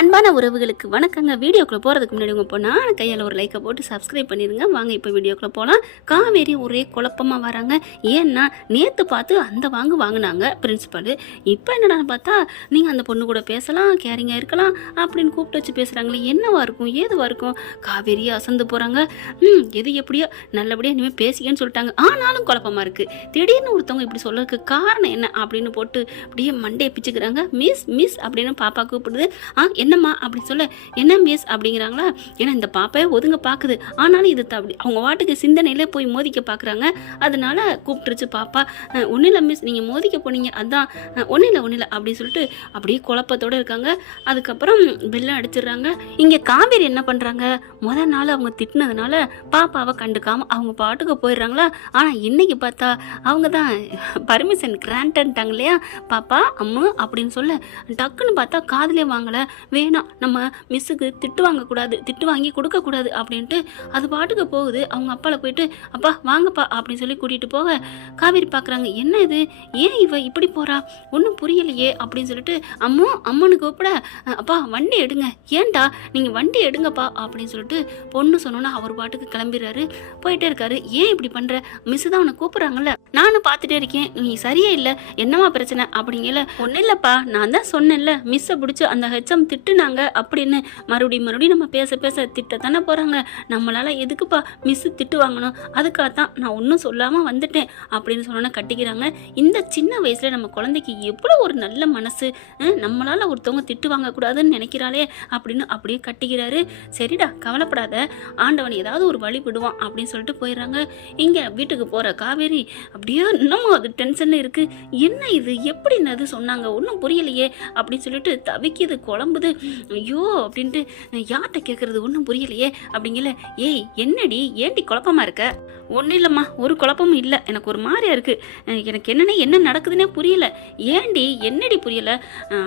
அன்பான உறவுகளுக்கு வணக்கங்க. வீடியோக்குள்ளே போகிறதுக்கு முன்னாடி உங்கள் பொண்ணான கையால் ஒரு லைக்கை போட்டு சப்ஸ்கிரைப் பண்ணிடுங்க. வாங்க இப்போ வீடியோக்குள்ளே போகலாம். காவேரி ஒரே குழப்பமாக வராங்க. ஏன்னா நேற்று பார்த்து அந்த வாங்கினாங்க பிரின்சிபல். இப்போ என்னடான்னு பார்த்தா நீங்கள் அந்த பொண்ணு கூட பேசலாம், கேரிங்காக இருக்கலாம் அப்படின்னு கூப்பிட்டு வச்சு பேசுகிறாங்களே, என்னவா இருக்கும் ஏதுவாக இருக்கும்? காவேரியை அசந்து போகிறாங்க. எது எப்படியோ நல்லபடியாக இனிமேல் பேசிக்கன்னு சொல்லிட்டாங்க. ஆனாலும் குழப்பமாக இருக்குது. திடீர்னு ஒருத்தவங்க இப்படி சொல்லறதுக்கு காரணம் என்ன அப்படின்னு போட்டு அப்படியே மண்டையை பிச்சுக்கிறாங்க. மிஸ் மிஸ் அப்படின்னு பாப்பா கூப்பிடுது. என்னம்மா அப்படி சொல்ல, என்ன மிஸ் அப்படிங்கிறாங்களா? ஏன்னா இந்த பாப்பா ஒதுங்க பார்க்குது. ஆனாலும் இது அப்படி அவங்க வாட்டுக்கு சிந்தனையிலே போய் மோதிக்க பார்க்குறாங்க. அதனால கூப்பிட்டுருச்சு பாப்பா. ஒன்றும் இல்லை மிஸ், நீங்கள் மோதிக்க போனீங்க, அதான் ஒன்றும் இல்லை அப்படின்னு சொல்லிட்டு அப்படியே குழப்பத்தோடு இருக்காங்க. அதுக்கப்புறம் பெல்ல அடிச்சிடுறாங்க. இங்கே காவேரி என்ன பண்ணுறாங்க, முதல் நாள் அவங்க திட்டினதுனால பாப்பாவை கண்டுக்காமல் அவங்க பாட்டுக்கு போயிடுறாங்களா. ஆனால் இன்னைக்கு பார்த்தா அவங்க தான் பர்மிஷன் கிராண்டன்ட்டாங்க இல்லையா, பாப்பா அம்மு அப்படின்னு சொல்ல டக்குன்னு பார்த்தா காதலே வாங்கலை. வேணாம், நம்ம மிஸ்ஸுக்கு திட்டு வாங்கக்கூடாது, திட்டு வாங்கி கொடுக்கக்கூடாது அப்படின்ட்டு அது பாட்டுக்கு போகுது. அவங்க அப்பாவில் போயிட்டு அப்பா வாங்கப்பா அப்படின்னு சொல்லி கூட்டிகிட்டு போக காவேரி பார்க்குறாங்க. என்ன இது, ஏன் இவ இப்படி போகிறா, ஒன்றும் புரியலையே அப்படின்னு சொல்லிட்டு அம்மனு கூப்பிட, அப்பா வண்டி எடுங்க, ஏன்டா நீங்கள் வண்டி எடுங்கப்பா அப்படின்னு சொல்லிட்டு பொண்ணு சொன்னோன்னா அவர் பாட்டுக்கு கிளம்பிடுறாரு. போயிட்டே இருக்காரு. ஏன் இப்படி பண்ணுற, மிஸ் தான் அவனை கூப்பிட்றாங்கல்ல, நானும் பார்த்துட்டே இருக்கேன், நீ சரியே இல்லை, என்னம்மா பிரச்சனை அப்படிங்கல. ஒன்றும் இல்லைப்பா, நான் தான் சொன்னேன்ல மிஸ்ஸை பிடிச்சி அந்த ஹெச்எம் திட்டுனாங்க அப்படின்னு. மறுபடியும் நம்ம பேச திட்டத்தானே போகிறாங்க. நம்மளால் எதுக்குப்பா மிஸ்ஸு திட்டு வாங்கணும், அதுக்காகத்தான் நான் ஒன்றும் சொல்லாமல் வந்துட்டேன் அப்படின்னு சொன்னோன்னா கட்டிக்கிறாங்க. இந்த சின்ன வயசில் நம்ம குழந்தைக்கு எவ்வளோ ஒரு நல்ல மனசு, நம்மளால் ஒருத்தவங்க திட்டு வாங்கக்கூடாதுன்னு நினைக்கிறாளே அப்படின்னு அப்படியே கட்டிக்கிறாரு. சரிடா கவலைப்படாத, ஆண்டவன் ஏதாவது ஒரு வழி விடுவான் அப்படின்னு சொல்லிட்டு போயிடுறாங்க. இங்கே வீட்டுக்கு போகிற காவேரி அப்படியே இன்னமும் அது டென்ஷனில் இருக்குது. என்ன இது, எப்படின்னு அது சொன்னாங்க, ஒன்றும் புரியலையே அப்படின்னு சொல்லிட்டு தவிக்குது, குழம்புது. ஐயோ அப்படின்ட்டு யார்கிட்ட கேட்குறது, ஒன்றும் புரியலையே அப்படிங்கல. ஏய் என்னடி, ஏன்டி குழப்பமா இருக்க? ஒன்றும் இல்லைம்மா, ஒரு குழப்பமும் இல்லை, எனக்கு ஒரு மாதிரியா இருக்குது, எனக்கு என்ன நடக்குதுன்னே புரியல. ஏன்டி என்னடி புரியலை?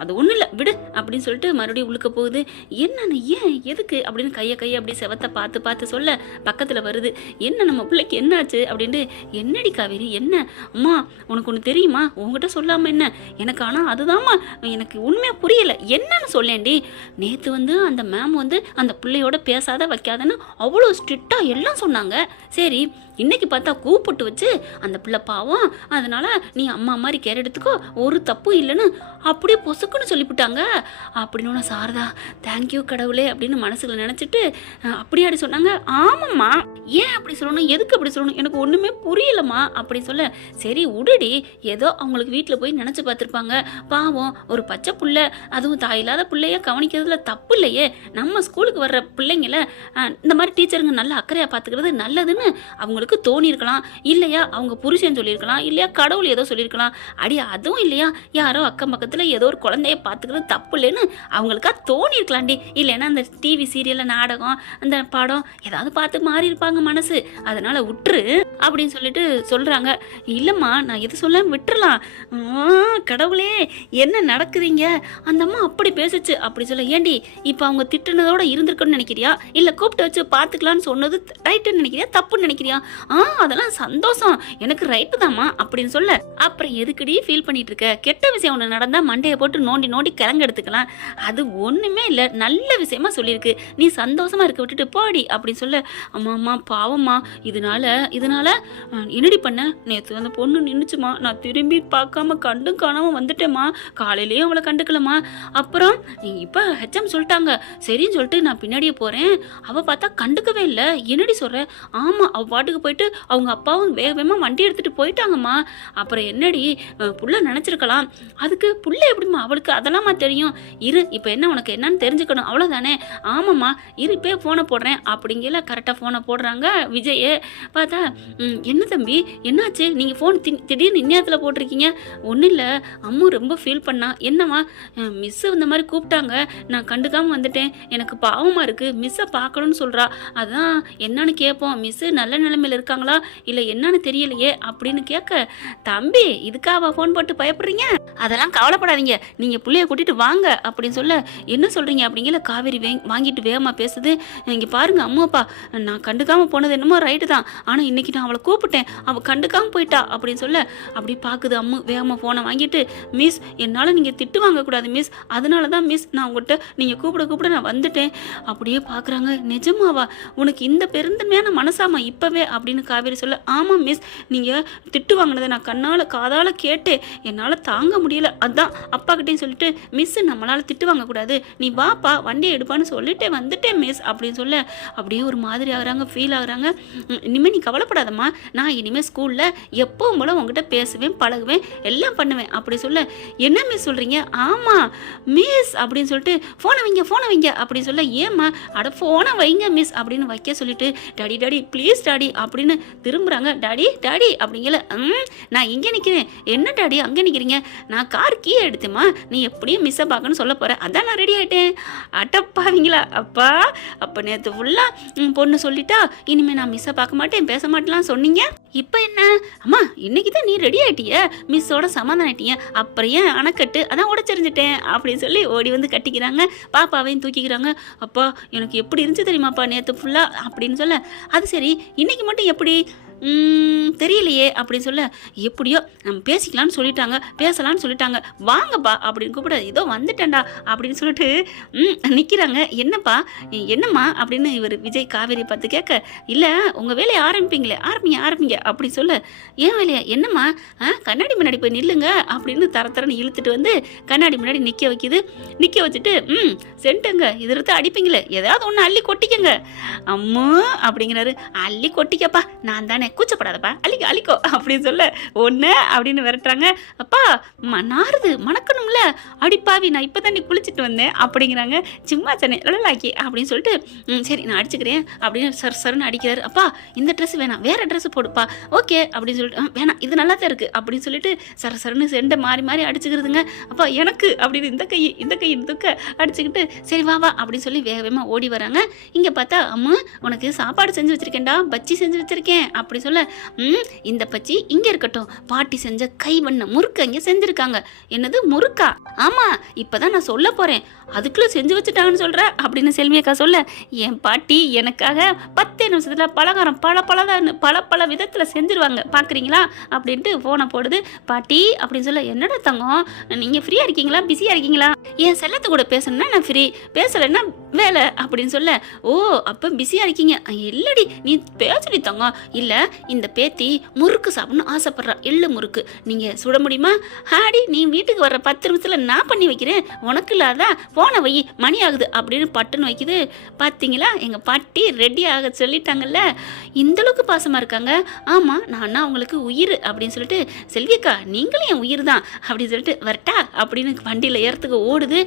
அது ஒன்றும் இல்லை விடு அப்படின்னு சொல்லிட்டு மறுபடியும் உள்ளுக்க போகுது. என்னன்னு, ஏன் எதுக்கு அப்படின்னு கையை அப்படி செவத்தை பார்த்து சொல்ல பக்கத்தில் வருது. என்ன நம்ம பிள்ளைக்கு என்னாச்சு அப்படின்ட்டு. என்னடி காவேரி என்ன? அம்மா உனக்கு ஒன்று தெரியுமா, உங்ககிட்ட சொல்லாமல் என்ன எனக்கு, ஆனால் அதுதான்மா எனக்கு உண்மையாக புரியலை, என்னன்னு சொல்லேன்டி. நேற்று அந்த மேம் அந்த பிள்ளையோட பேசாத வைக்காதன்னு அவ்வளோ ஸ்ட்ரிக்டாக எல்லாம் சொன்னாங்க. சரி இன்னைக்கு பார்த்தா கூப்பிட்டு வச்சு அந்த பிள்ளை பாவம், அதனால நீ அம்மா மாதிரி கேர் எடுத்துக்கோ, ஒரு தப்பு இல்லைன்னு அப்படியே பொசுக்குன்னு சொல்லிவிட்டாங்க அப்படின்னு. சாரதா தேங்க்யூ கடவுளே அப்படின்னு மனசுல நினச்சிட்டு அப்படியாடி சொன்னாங்க. ஆமாம்மா, ஏன் அப்படி சொல்லணும், எதுக்கு அப்படி சொல்லணும், எனக்கு ஒன்றுமே புரியலம்மா அப்படி சொல்ல. சரி உடுடி, ஏதோ அவங்களுக்கு வீட்டில் போய் நினச்சி பார்த்துருப்பாங்க, பாவம் ஒரு பச்சை பிள்ளை, அதுவும் தாயில்லாத பிள்ளைய கவனிக்கிறதுல தப்பு இல்லையே. நம்ம ஸ்கூலுக்கு வர்ற பிள்ளைங்கள இந்த மாதிரி டீச்சருங்க நல்லா அக்கறையாக பார்த்துக்கிறது நல்லதுன்னு அவங்களுக்கு தோணியிருக்கலாம், இல்லையா அவங்க புருஷன் சொல்லியிருக்கலாம், இல்லையா கடவுள் ஏதோ சொல்லியிருக்கலாம். அடி அதுவும் இல்லையா, யாரோ அக்கம் பக்கத்தில் ஏதோ ஒரு குழந்தைய பார்த்துக்கிறது தப்பு இல்லைன்னு அவங்களுக்கா தோணியிருக்கலாண்டி. இல்லைன்னா அந்த டிவி சீரியலில் நாடகம் அந்த படம் ஏதாவது பார்த்து மாறி இருப்பாங்க மனசு, அதனால விட்டுரு அப்படின்னு சொல்லிட்டு சொல்கிறாங்க. இல்லைம்மா நான் எது சொல்ல விட்டுறலாம். கடவுளே என்ன நடக்குதுங்க, அந்த அம்மா அப்படி பேசுச்சு அப்படி சொல்ல. ஏண்டி இப்போ அவங்க திட்டுனதோட இருந்திருக்குன்னு நினைக்கிறியா, இல்லை கூப்பிட்டு வச்சு பார்த்துக்கலான்னு சொன்னது ரைட்டுன்னு நினைக்கிறியா, தப்புன்னு நினைக்கிறியா? அதெல்லாம் சந்தோஷம், எனக்கு ரைட்டு தாம்மா அப்படின்னு சொல்ல. அப்புறம் எதுக்குடி ஃபீல் பண்ணிட்டு இருக்க, கெட்ட விஷயம் ஒன்று நடந்தா மண்டையை போட்டு நோண்டி கிளங்க எடுத்துக்கலாம், அது ஒன்றுமே இல்லை, நல்ல விஷயமா சொல்லியிருக்கு, நீ சந்தோஷமா இருக்க விட்டுட்டு போடி அப்படின்னு சொல்ல. அம்மா பாவம்மா, இதனால என்னடி பண்ண, நேற்று அந்த பொண்ணு நின்றுச்சுமா, நான் திரும்பி பார்க்காம கண்டும் காணாமல் வந்துட்டேம்மா, காலையிலேயே அவளை கண்டுக்கலம்மா, அப்புறம் இப்போ ஹெச்எம் சொல்லிட்டாங்க, சரின்னு சொல்லிட்டு நான் பின்னாடியே போகிறேன், அவள் பார்த்தா கண்டுக்கவே இல்லை. என்னடி சொல்கிற? ஆமாம், அவள் பாட்டுக்கு போயிட்டு அவங்க அப்பாவும் வேகமாக வண்டி எடுத்துகிட்டு போயிட்டாங்கம்மா. அப்புறம் என்னடி புள்ள நினச்சிருக்கலாம், அதுக்கு புள்ள எப்படிம்மா அவளுக்கு அதெல்லாம்மா தெரியும், இரு இப்போ என்ன உனக்கு என்னன்னு தெரிஞ்சுக்கணும் அவ்வளோதானே. ஆமாம்மா இரு இப்போ ஃபோனை போடுறேன் அப்படிங்கல. கரெக்டாக ஃபோனை போடுறாங்க விஜய். பார்த்தா என்ன தம்பி என்னாச்சு, நீங்கள் ஃபோன் திடீர்னு இந்நேரத்தில் போட்டிருக்கீங்க? ஒன்றும் இல்லை, அம்மு ரொம்ப ஃபீல் பண்ணா. என்னம்மா, மிஸ்ஸு இந்த மாதிரி கூப்பிட்டாங்க, நான் கண்டுக்காமல் வந்துட்டேன், எனக்கு பாவமாக இருக்குது, மிஸ்ஸை பார்க்கணும்னு சொல்கிறா, அதான் என்னன்னு கேட்போம், மிஸ்ஸு நல்ல நிலைமையில் இருக்காங்களா இல்லை என்னன்னு தெரியலையே அப்படின்னு கேட்க. தம்பி இதுக்காக ஃபோன் போட்டு பயப்படுறீங்க, அதெல்லாம் கவலைப்படாதீங்க, நீங்கள் பிள்ளைய கூட்டிகிட்டு வாங்க அப்படின்னு சொல்ல. என்ன சொல்கிறீங்க அப்படிங்கிற காவேரி வாங்கிட்டு வேகமாக பேசுது. இங்கே பாருங்க அம்மாப்பா, நான் கண்டுக்காமல் போனது என்னமோ ரைட்டு தான், ஆனால் இன்னைக்கு நான் அவளை கூப்பிட்டேன், அவள் கண்டுக்காமல் போயிட்டா அப்படின்னு சொல்ல. அப்படி பார்க்குது அம்மு வேகமாக ஃபோனை வாங்கிட்டு, மிஸ் என்னால் நீங்கள் திட்டு வாங்கக்கூடாது மிஸ், அதனால தான் மிஸ் நான் உங்கள்கிட்ட நீங்கள் கூப்பிட நான் வந்துட்டேன். அப்படியே பார்க்குறாங்க, நிஜமாவா உனக்கு இந்த பெருந்தன்மையான மனசாமா இப்போவே அப்படின்னு காவேரி சொல்ல, ஆமாம் மிஸ், நீங்கள் திட்டு வாங்கினதை நான் காதால் கேட்டேன், என்னால் தாங்க முடியல, அதான் அப்பாக்கிட்டையும் சொல்லிட்டு மிஸ் நம்மளால் திட்டு வாங்கக்கூடாது, நீ வாப்பா வண்டியை எடுப்பான்னு சொல்லிட்டே வந்துட்டேன் மிஸ் அப்படின்னு சொல்ல அப்படியே ஒரு மாதிரி ஆகுறாங்க, ஃபீல் ஆகுறாங்க. இனிமேல் நீ கவலைப்படாதம்மா, நான் இனிமேல் ஸ்கூலில் எப்பவும் போல உங்ககிட்ட பேசுவேன் பழகுவேன் எல்லாம் பண்ணுவேன் அப்படி சொல்ல, என்ன மிஸ் சொல்கிறீங்க? ஆமாம் மிஸ் அப்படின்னு சொல்லிட்டு ஃபோனை வைங்க அப்படின்னு சொல்ல, ஏம்மா? அட ஃபோனை வைங்க மிஸ் அப்படின்னு வைக்க சொல்லிட்டு, டாடி ப்ளீஸ் டாடி அப்படின்னு திரும்புகிறாங்க. டாடி அப்படிங்கல, நான் இங்கே நிற்கிறேன். என்ன டாடி அங்கே நிற்கிறீங்க? நான் கார் கீ எடுத்தேம்மா, நீ எப்படியும் மிஸ்ஸை பார்க்கணும்னு சொல்ல போகிறேன், அதான் நான் ரெடி ஆகிட்டேன். அட்டப்பாவீங்களா அப்பா, அப்போ நேற்று ஃபுல்லாக பொண்ணு சொல்லிட்டா இனிமேல் நான் மிஸ்ஸை பார்க்க மாட்டேன் பேச மாட்டேலாம் சொன்னீங்க, இப்போ என்ன அம்மா இன்னைக்கு தான் நீ ரெடி ஆகிட்டிய, மிஸ்ஸோட சமாதானம் ஆகிட்டீங்க, அப்புறம் ஏன் அணைக்கட்டு, அதான் உடச்சிருந்துட்டேன் அப்படின்னு சொல்லி ஓடி வந்து கட்டிக்கிறாங்க. பாப்பாவையும் தூக்கிக்கிறாங்க. அப்பா எனக்கு எப்படி இருந்துச்சு தெரியுமாப்பா நேற்று ஃபுல்லாக அப்படின்னு சொல்ல, அது சரி இன்னைக்கு மட்டும் எப்படி தெரியலையே அப்படின்னு சொல்ல, எப்படியோ நம்ம பேசிக்கலான்னு சொல்லிட்டாங்க, பேசலான்னு சொல்லிட்டாங்க, வாங்கப்பா அப்படின்னு கூப்பிட, இதோ வந்துட்டேன்டா அப்படின்னு சொல்லிட்டு நிற்கிறாங்க. என்னப்பா என்னம்மா அப்படின்னு இவர் விஜய் காவேரி பார்த்து கேட்க, இல்லை உங்கள் வேலையை ஆரம்பிப்பீங்களே, ஆரம்பிங்க அப்படி சொல்ல, ஏன் வேலையா என்னம்மா? கண்ணாடி முன்னாடி போய் நில்லுங்க அப்படின்னு தரன்னு இழுத்துட்டு வந்து கண்ணாடி முன்னாடி நிற்க வச்சுட்டு சென்ட்டுங்க இதிர்த்து அடிப்பீங்களே, ஏதாவது ஒன்று அள்ளி கொட்டிக்கங்க அம்மா அப்படிங்கிறாரு. அள்ளி கொட்டிக்கப்பா, நான் தானே, கூச்சப்படாதப்பா, அழிக்கோ அப்படின்னு சொல்ல, ஒன்று அப்படின்னு விரட்டுறாங்க. அப்பா நாருது மணக்கணும்ல, அடிப்பாவி நான் இப்போ தான் குளிச்சுட்டு வந்தேன் அப்படிங்கிறாங்க. சும்மா சென்னை லலாக்கி அப்படின்னு சொல்லிட்டு, சரி நான் அடிச்சுக்கிறேன் அப்படின்னு சருன்னு அடிக்கிறாரு. அப்பா இந்த ட்ரெஸ் வேணாம், வேற ட்ரெஸ் போடுப்பா, ஓகே அப்படின்னு சொல்லிட்டு, வேணாம் இது நல்லா தான் இருக்குது அப்படின்னு சொல்லிட்டு சருன்னு செண்டை மாறி அடிச்சுக்கிறதுங்க. அப்பா எனக்கு அப்படின்னு இந்த கை துக்க அடிச்சுக்கிட்டு, சரி வா அப்படின்னு சொல்லி வேகமாக ஓடி வராங்க. இங்கே பார்த்தா, அம்மா உனக்கு சாப்பாடு செஞ்சு வச்சுருக்கேன்டா, பச்சி செஞ்சு வச்சுருக்கேன் அப்படி சொல்ல, இந்த பச்சி இங்கே இருக்கட்டும், பாட்டி செஞ்ச கைவண்ண முறுக்கு இங்கே செஞ்சுருக்காங்க. என்னது முறுக்கா? ஆமாம் இப்போதான் நான் சொல்ல போகிறேன், அதுக்குள்ளே செஞ்சு வச்சுட்டாங்கன்னு சொல்கிற அப்படின்னு செல்வி அக்கா சொல்ல, என் பாட்டி எனக்காக 10 நிமிஷத்தில் பலகாரம் பல விதத்தில் செஞ்சுருவாங்க பார்க்குறீங்களா அப்படின்ட்டு ஃபோனை போடுது. பாட்டி அப்படின்னு சொல்ல, என்னடா தங்கம் நீங்கள் ஃப்ரீயாக இருக்கீங்களா பிஸியாக இருக்கீங்களா? என் செல்லத்து கூட பேசணுன்னா நான் ஃப்ரீ, பேசலைன்னா வேலை அப்படின்னு சொல்ல, ஓ அப்போ பிஸியாக இருக்கீங்க, இல்லடி நீ பேசடி தங்கம், இல்லை இந்த பேத்தி முறுக்கு சாப்பிடணும்னு ஆசைப்பட்றா, எள்ளு முறுக்கு நீங்கள் சுட முடியுமா? ஹாடி நீ வீட்டுக்கு வர்ற 10 நிமிஷத்தில் நான் பண்ணி வைக்கிறேன், உனக்கு இல்லாத போன வை மணி ஆகுது அப்படின்னு பட்டுன்னு வைக்குது. பார்த்தீங்களா எங்கள் பாட்டி ரெடி ஆக சொல்லிட்டாங்கல்ல, இந்தளவுக்கு பாசமாக இருக்காங்க. ஆமாம் நான் அவங்களுக்கு உயிர் அப்படின்னு சொல்லிட்டு, செல்வியக்கா நீங்களும் என் உயிர் தான் அப்படின்னு சொல்லிட்டு, வரட்டா அப்படின்னு வண்டியில் ஏறத்துக்கு ஓடுது.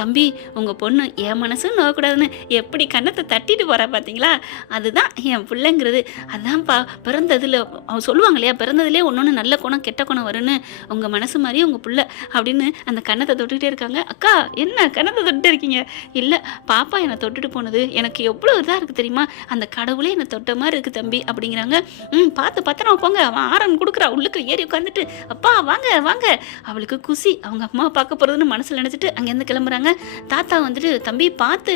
தம்பி உங்கள் பொண்ணு என் மனசும் நோக்கக்கூடாதுன்னு எப்படி கன்னத்தை தட்டிட்டு போகிறா பார்த்தீங்களா, அதுதான் என் பிள்ளைங்கிறது. அதான்ப்பா பிறந்ததில் சொல்லுவாங்க இல்லையா, பிறந்ததுலேயே ஒன்று நல்ல குணம் கெட்ட குணம் வரும்னு, உங்கள் மனசு மாதிரியே உங்கள் பிள்ளை அப்படின்னு அந்த கன்னத்தை தொட்டுக்கிட்டே இருக்காங்க. அக்கா என்ன கன்னத்தை தொட்டுட்டு இருக்கீங்க? இல்லை பாப்பா என்னை தொட்டுட்டு போனது எனக்கு எவ்வளோ இதாக இருக்குது தெரியுமா, அந்த கடவுளே என்னை தொட்ட மாதிரி இருக்குது தம்பி அப்படிங்கிறாங்க. பார்த்து நான் போங்க, அவன் ஆரன் கொடுக்குறா, உள்ளுக்கு ஏறி உட்காந்துட்டு, அப்பா வாங்க அவளுக்கு குசி அவங்க அம்மா பார்க்க போகிறதுன்னு மனசில் நினச்சிட்டு அங்கேருந்து கிளம்புறாங்க. தாத்தா வந்துட்டு, தம்பி பார்த்து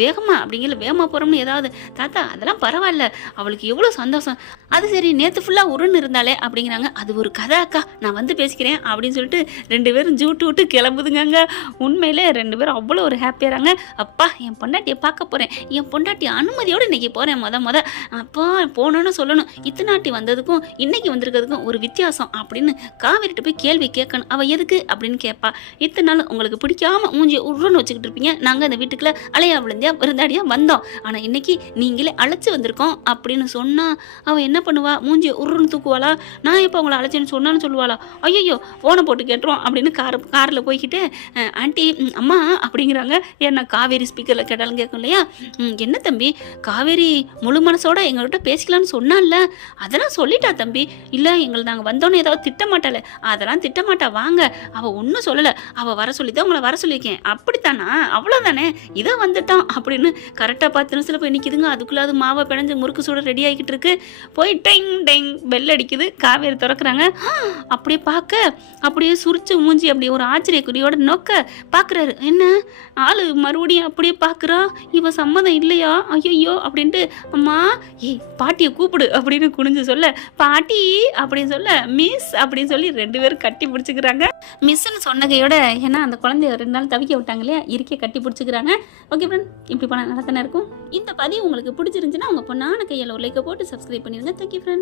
வேகமாக போகிறோம்னு ஏதாவது, தாத்தா அதெல்லாம் பரவாயில்ல அவளுக்கு எவ்வளோ சந்தோஷம், அது சரி நேற்று ஃபுல்லாக உருன்னு இருந்தாலே அப்படிங்கிறாங்க. அது ஒரு கதை அக்கா, நான் வந்து பேசிக்கிறேன் அப்படின்னு சொல்லிட்டு 2 பேரும் ஜூட்டு விட்டு கிளம்புதுங்க. உண்மையிலே 2 பேரும் அவ்வளோ ஒரு ஹாப்பியாகிறாங்க. அப்பா என் பொண்டாட்டியை பார்க்க போகிறேன், என் பொண்டாட்டி அனுமதியோடு இன்றைக்கி போகிறேன், முத அப்பா போனோன்னு சொல்லணும், இத்தனாட்டி வந்ததுக்கும் இன்னைக்கு வந்திருக்கிறதுக்கும் ஒரு வித்தியாசம் அப்படின்னு காவேரிட்ட போய் கேள்வி கேட்கணும். அவள் எதுக்கு அப்படின்னு கேட்பா. இத்தனை நாள் உங்களுக்கு பிடிக்காம மூஞ்சி உருன்னு வச்சுக்கிட்டு இருப்பீங்க, நாங்கள் அந்த வீட்டுக்குள்ள அலையா விழுந்தியா விருந்தாடியாக வந்தோம், ஆனால் இன்னைக்கு நீங்களே அழைச்சி வந்திருக்கோம் அப்படின்னு சொன்னால் அவள் என்ன பண்ணுவா, மூஞ்சியை உருன்னு தூக்குவாளா? நான் எப்போ அவங்கள அழைச்சேன்னு சொன்னான்னு சொல்லுவாளா? ஐயோ ஃபோனை போட்டு கேட்டுருவோம் அப்படின்னு காரில் போய்கிட்டு, ஆண்டி அம்மா அப்படிங்கிறாங்க. ஏன்னா காவேரி ஸ்பீக்கரில் கேட்டாலும் கேட்கும் இல்லையா, என்ன தம்பி காவேரி முழு மனசோட எங்கள்கிட்ட பேசிக்கலான்னு சொன்னால, அதெல்லாம் சொல்லிட்டா தம்பி, இல்லை எங்களை நாங்கள் வந்தோன்னே ஏதாவது திட்டமாட்டால, அதெல்லாம் திட்டமாட்டா வாங்க, அவள் ஒன்றும் சொல்லலை, அவள் வர சொல்லி தான் உங்களை வர சொல்லியிருக்கேன், அப்படித்தானா அவ்வளோதானே இதை வந்துட்டான் அப்படின்னு கரெக்டாக 10 நிமிஷத்தில் போய் நிற்கிதுங்க. அதுக்குள்ளே அது மாவை பிணைஞ்சு முறுக்கு சூட ரெடி ஆகிக்கிட்டு இருக்கு. போய் போய் டெங் டெங் பெல் அடிக்குது. காவேரி திறக்கிறாங்க. அப்படியே பார்க்க அப்படியே சுரிச்சு மூஞ்சி அப்படியே ஒரு ஆச்சரியக்குறியோட நோக்க பார்க்குறாரு. என்ன ஆளு மறுபடியும் அப்படியே பார்க்குறா. இவன் சம்மதம் இல்லையா? ஐயோ அப்படின்ட்டு அம்மா ஏய் பாட்டியை கூப்பிடு அப்படின்னு குனிஞ்சு சொல்ல பாட்டி அப்படின்னு சொல்ல மிஸ் அப்படின்னு சொல்லி 2 பேரும் கட்டி பிடிச்சிக்கிறாங்க. மிஸ்ன்னு சொன்னகையோட ஏன்னா அந்த குழந்தைய 2 நாள் தவிக்க விட்டாங்க இல்லையா, இருக்கே கட்டி பிடிச்சிக்கிறாங்க. ஓகே ஃப்ரெண்ட், இப்படி போனால் நல்லா தானே இருக்கும். இந்த பதிவு உங்களுக்கு பிடிச்சிருந்துச்சுன்னா உங்கள் பொண்ணான கையில் ஒரு லைக்கை போட்டு சப்ஸ்கிரைப் பண்ணிடுங்க. Thank you friends.